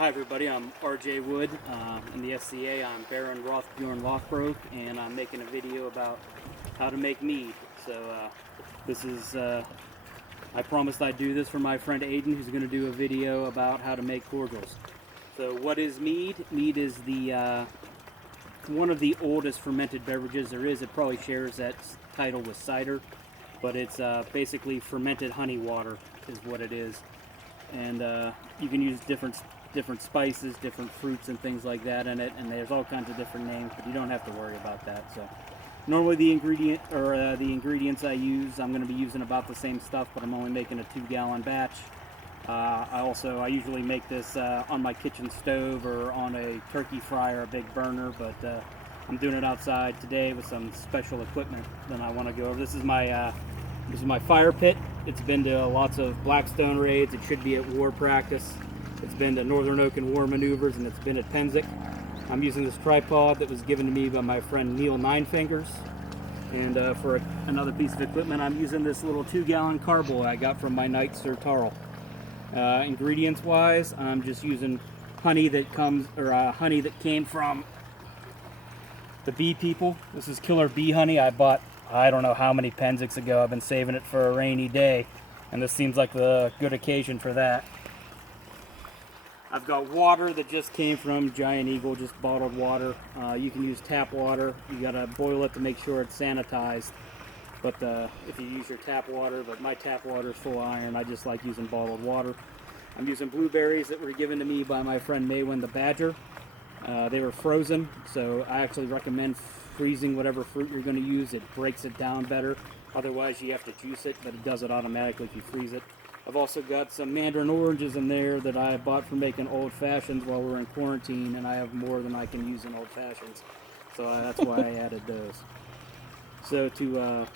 Hi everybody, I'm RJ Wood. In the SCA, I'm Baron Rothbjorn Lothbroke, and I'm making a video about how to make mead. So this is, I promised I'd do this for my friend Aiden, who's going to do a video about how to make cordials. So what is mead? Mead is the one of the oldest fermented beverages there is. It probably shares that title with cider, but it's basically fermented honey water is what it is. And you can use different spices, different fruits and things like that in it, and there's all kinds of different names, but you don't have to worry about that. So normally the ingredients I use, I'm going to be using about the same stuff, but I'm only making a 2-gallon batch. I usually make this on my kitchen stove or on a turkey fryer, a big burner, but I'm doing it outside today with some special equipment that I want to go over. This is my fire pit. It's been to lots of Blackstone raids. It should be at war practice. It's been to Northern Oak and war maneuvers, and it's been at Pennsic. I'm using this tripod that was given to me by my friend Neil Ninefingers. And for another piece of equipment, I'm using this little 2-gallon carboy I got from my knight Sir Tarl. Ingredients-wise, I'm just using honey that came from the bee people. This is killer bee honey I bought I don't know how many Pennsics ago. I've been saving it for a rainy day, and this seems like the good occasion for that. I've got water that just came from Giant Eagle, just bottled water. You can use tap water. You gotta boil it to make sure it's sanitized. But if you use your tap water, but my tap water is full of iron, I just like using bottled water. I'm using blueberries that were given to me by my friend Maywin the Badger. They were frozen, so I actually recommend freezing whatever fruit you're going to use. It breaks it down better. Otherwise, you have to juice it, but it does it automatically if you freeze it. I've also got some mandarin oranges in there that I bought for making old fashions while we were in quarantine, and I have more than I can use in old fashions, so that's why I added those. So to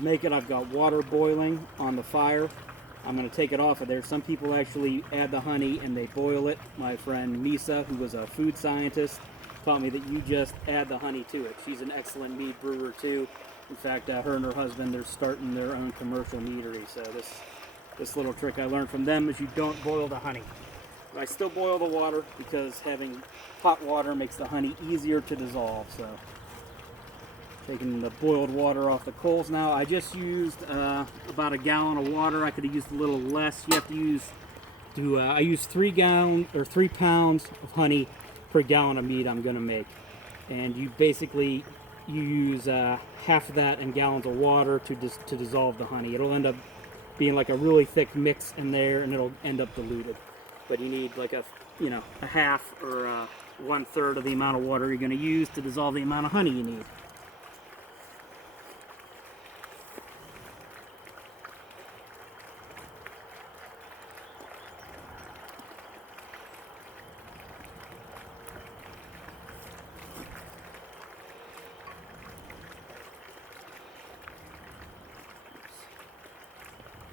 make it, I've got water boiling on the fire. I'm going to take it off of there. Some people actually add the honey and they boil it. My friend Misa, who was a food scientist, taught me that you just add the honey to it. She's an excellent mead brewer too. In fact, her and her husband, they're starting their own commercial meadery. So this little trick I learned from them is you don't boil the honey. But I still boil the water because having hot water makes the honey easier to dissolve. So taking the boiled water off the coals now. I just used about a gallon of water. I could have used a little less. You have to use I use 3 pounds of honey per gallon of mead I'm going to make. And you basically use half of that in gallons of water to dissolve the honey. It'll end up being like a really thick mix in there, and it'll end up diluted. But you need like a half or 1/3 of the amount of water you're going to use to dissolve the amount of honey you need.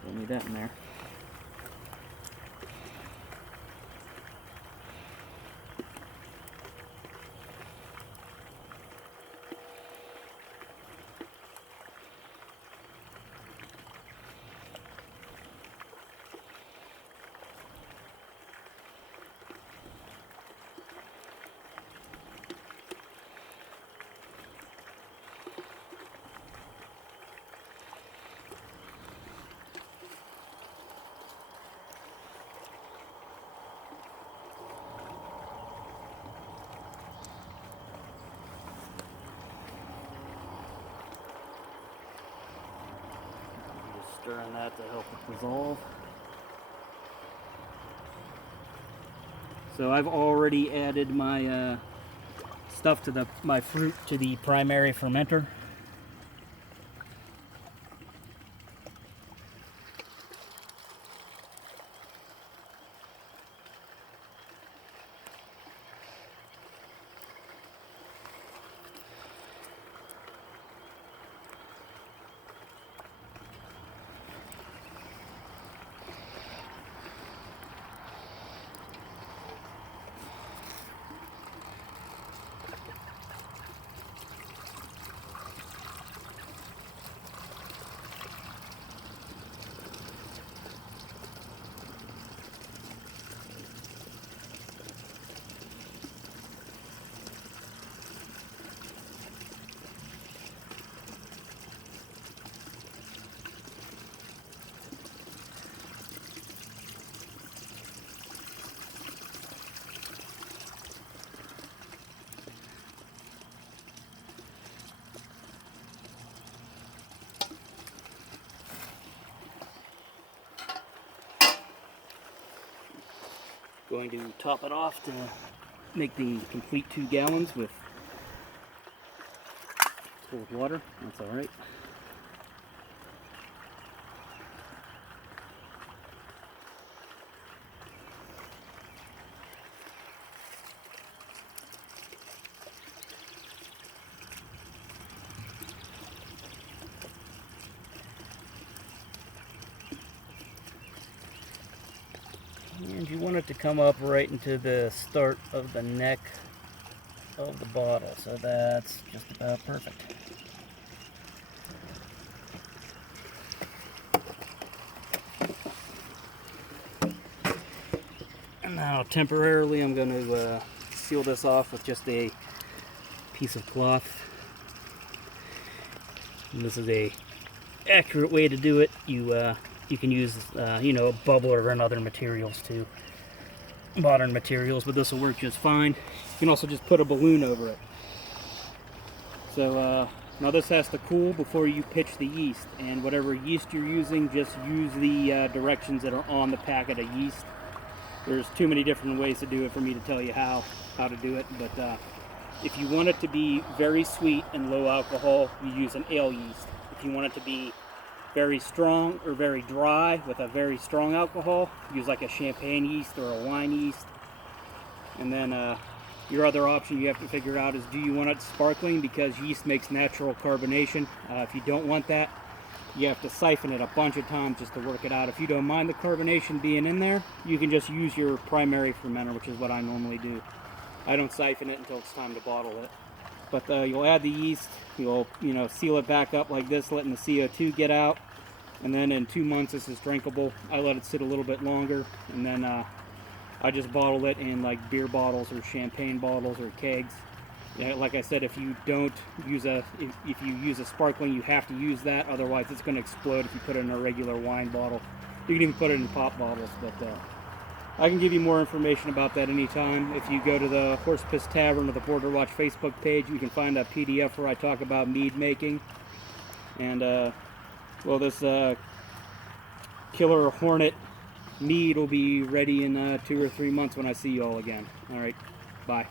Don't need that in there. Stirring that to help it dissolve. So I've already added my stuff to my fruit to the primary fermenter. Going to top it off to make the complete 2 gallons with cold water. That's all right. And you want it to come up right into the start of the neck of the bottle, so that's just about perfect. And now temporarily I'm going to seal this off with just a piece of cloth. And this is a accurate way to do it. You can use you know, a bubbler and other materials too, modern materials, but this will work just fine. You can also just put a balloon over it. So now this has to cool before you pitch the yeast, and whatever yeast you're using, just use the directions that are on the packet of yeast. There's too many different ways to do it for me to tell you how to do it, but if you want it to be very sweet and low alcohol, you use an ale yeast. If you want it to be very strong or very dry with a very strong alcohol, use like a champagne yeast or a wine yeast. And then your other option you have to figure out is, do you want it sparkling, because yeast makes natural carbonation. If you don't want that, you have to siphon it a bunch of times just to work it out. If you don't mind the carbonation being in there, you can just use your primary fermenter, which is what I normally do. I don't siphon it until it's time to bottle it. But you'll add the yeast, you'll seal it back up like this, letting the CO2 get out, and then in 2 months this is drinkable. I let it sit a little bit longer, and then I just bottle it in like beer bottles or champagne bottles or kegs. Yeah, like I said, if you don't use if you use a sparkling, you have to use that, otherwise it's going to explode if you put it in a regular wine bottle. You can even put it in pop bottles, but I can give you more information about that anytime. If you go to the Horse Piss Tavern or the Border Watch Facebook page, you can find a PDF where I talk about mead making. And, well, this Killer Hornet mead will be ready in 2 or 3 months when I see you all again. All right, bye.